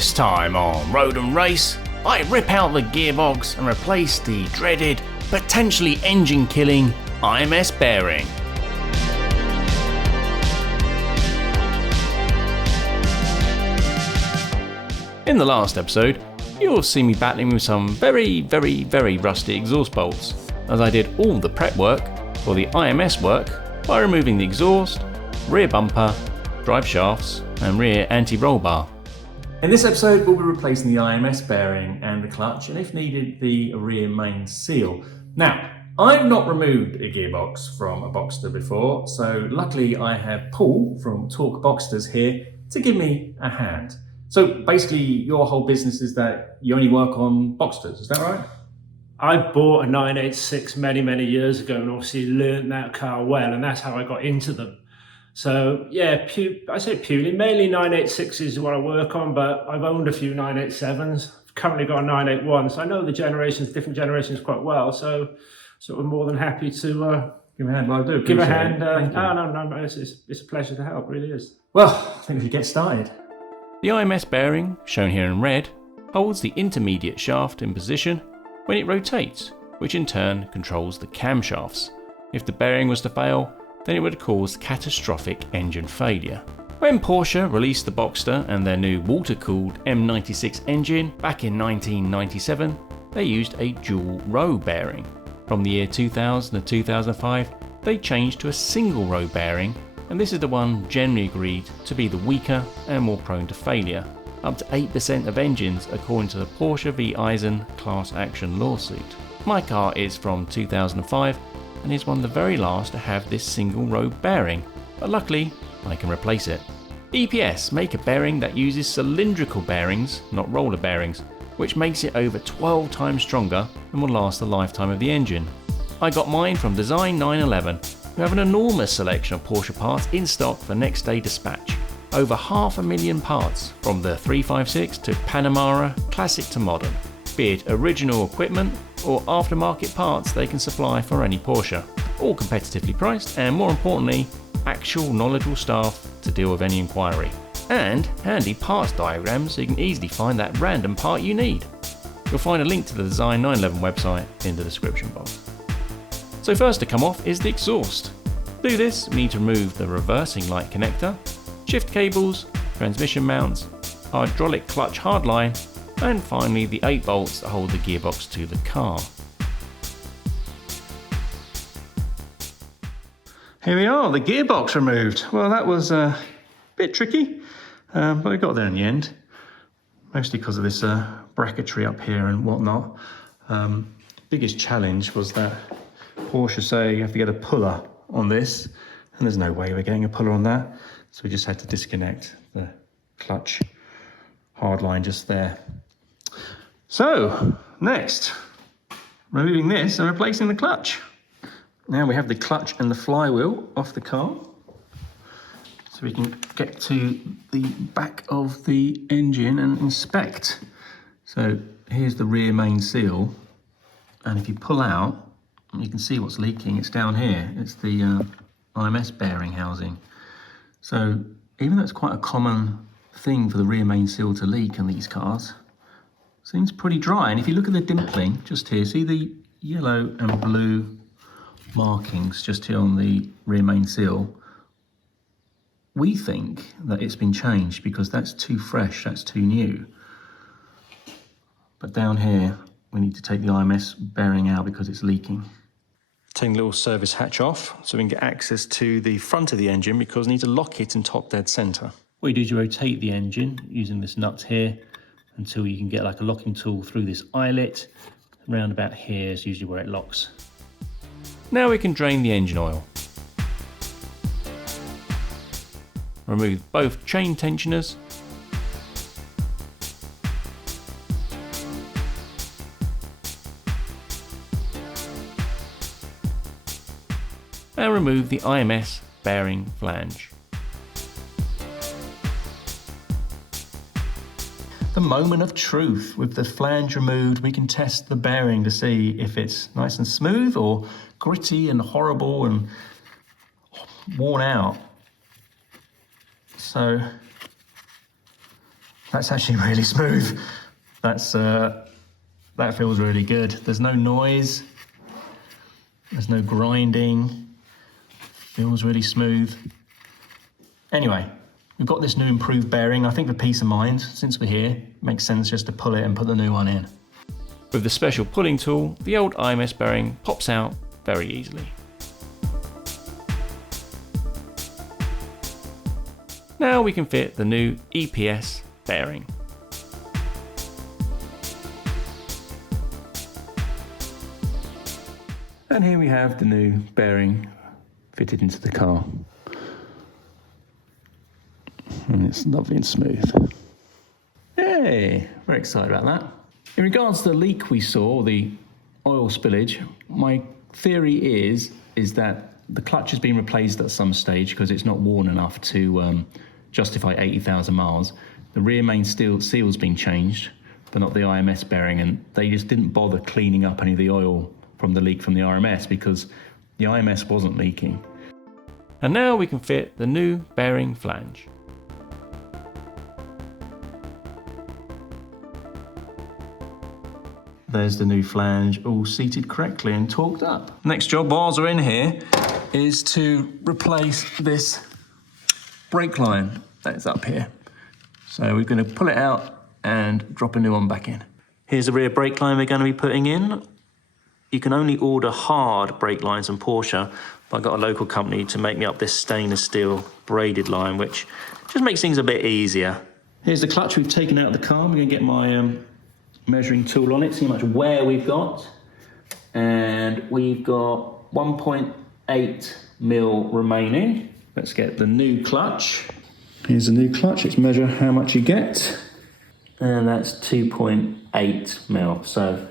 This time on Road and Race, I rip out the gearbox and replace the dreaded, potentially engine-killing IMS bearing. In the last episode, you'll see me battling with some very rusty exhaust bolts, as I did all the prep work for the IMS work by removing the exhaust, rear bumper, drive shafts and rear anti-roll bar. In this episode, we'll be replacing the IMS bearing and the clutch, and if needed, the rear main seal. Now, I've not removed a gearbox from a Boxster before, so luckily I have Paul from Talk Boxsters here to give me a hand. So basically, your whole business is that you only work on Boxsters, is that right? I bought a 986 many years ago and obviously learned that car well, and that's how I got into them. So yeah, I say purely, mainly 986 is what I work on, but I've owned a few 987s. I've currently got a 981, so I know the different generations quite well. So I'm more than happy to give a hand. Well, I do give a hand. No, it's a pleasure to help. It really is. Well, I think we should get started. The IMS bearing, shown here in red, holds the intermediate shaft in position when it rotates, which in turn controls the camshafts. If the bearing was to fail, then it would cause catastrophic engine failure. When Porsche released the Boxster and their new water-cooled M96 engine back in 1997, they used a dual row bearing. From the year 2000 to 2005, they changed to a single row bearing, and this is the one generally agreed to be the weaker and more prone to failure, up to 8% of engines according to the Porsche v Eisen class action lawsuit. My car is from 2005 and is one of the very last to have this single row bearing, but luckily I can replace it. EPS make a bearing that uses cylindrical bearings, not roller bearings, which makes it over 12 times stronger and will last the lifetime of the engine. I got mine from Design 911, who have an enormous selection of Porsche parts in stock for next day dispatch. Over 500,000 parts, from the 356 to Panamera, classic to modern. Be it original equipment or aftermarket parts they can supply for any Porsche. All competitively priced and, more importantly, actual knowledgeable staff to deal with any inquiry. And handy parts diagrams so you can easily find that random part you need. You'll find a link to the Design 911 website in the description box. So first to come off is the exhaust. To do this, we need to remove the reversing light connector, shift cables, transmission mounts, hydraulic clutch hardline, and finally the 8 bolts that hold the gearbox to the car. Here we are, the gearbox removed. Well, that was a bit tricky, but we got there in the end, mostly because of this bracketry up here and whatnot. Biggest challenge was that Porsche say you have to get a puller on this, and there's no way we're getting a puller on that, so we just had to disconnect the clutch hardline just there. So, next, removing this and replacing the clutch. Now we have the clutch and the flywheel off the car, so we can get to the back of the engine and inspect. So here's the rear main seal, and if you pull out, you can see what's leaking. It's down here. It's the IMS bearing housing. So even though it's quite a common thing for the rear main seal to leak in these cars, seems pretty dry. And if you look at the dimpling just here, see the yellow and blue markings just here on the rear main seal? We think that it's been changed because that's too fresh, that's too new. But down here, we need to take the IMS bearing out because it's leaking. Taking the little service hatch off so we can get access to the front of the engine because we need to lock it in top dead center. What you do is you rotate the engine using this nut here until you can get like a locking tool through this eyelet. Around about here is usually where it locks. Now we can drain the engine oil. Remove both chain tensioners. And remove the IMS bearing flange. The moment of truth. With the flange removed, we can test the bearing to see if it's nice and smooth or gritty and horrible and worn out. So That's actually really smooth. That feels really good. There's no noise. There's no grinding. Feels really smooth. Anyway, we've got this new improved bearing. I think for peace of mind, since we're here, it makes sense just to pull it and put the new one in. With the special pulling tool, the old IMS bearing pops out very easily. Now we can fit the new EPS bearing. And here we have the new bearing fitted into the car. And it's lovely and smooth. Yay! Very excited about that. In regards to the leak we saw, the oil spillage, my theory is that the clutch has been replaced at some stage because it's not worn enough to justify 80,000 miles. The rear main seal's been changed, but not the IMS bearing, and they just didn't bother cleaning up any of the oil from the leak from the RMS because the IMS wasn't leaking. And now we can fit the new bearing flange. There's the new flange all seated correctly and torqued up. Next job whilst we're in here is to replace this brake line that's up here. So we're going to pull it out and drop a new one back in. Here's the rear brake line we're going to be putting in. You can only order hard brake lines from Porsche, but I got a local company to make me up this stainless steel braided line, which just makes things a bit easier. Here's the clutch we've taken out of the car. I'm going to get my measuring tool on it, see how much wear we've got. And we've got 1.8 mil remaining. Let's get the new clutch. Here's the new clutch. Let's measure how much you get. And that's 2.8 mil. So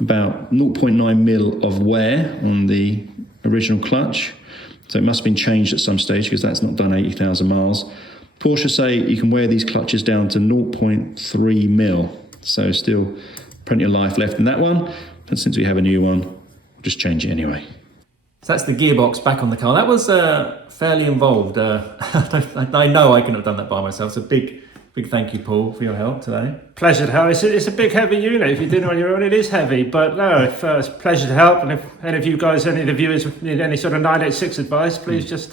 about 0.9 mil of wear on the original clutch. So it must have been changed at some stage because that's not done 80,000 miles. Porsche say you can wear these clutches down to 0.3 mil. So still plenty of life left in that one. But since we have a new one, we'll just change it anyway. So that's the gearbox back on the car. That was fairly involved. I know I couldn't have done that by myself. So big thank you, Paul, for your help today. Pleasure to help. It's a big, heavy unit. If you did it on your own, it is heavy. But no, it's a pleasure to help. And if any of you guys, any of the viewers need any sort of 986 advice, please just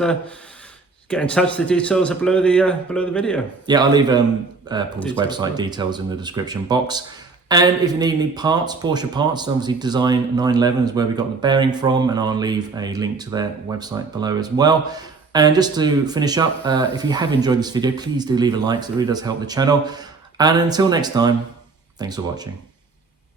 get in touch. The details are below the video. Yeah, I'll leave Paul's website details in the description box. And if you need any parts, Porsche parts, obviously Design 911 is where we got the bearing from, and I'll leave a link to their website below as well. And just to finish up, if you have enjoyed this video, please do leave a like, so it really does help the channel. And until next time, thanks for watching.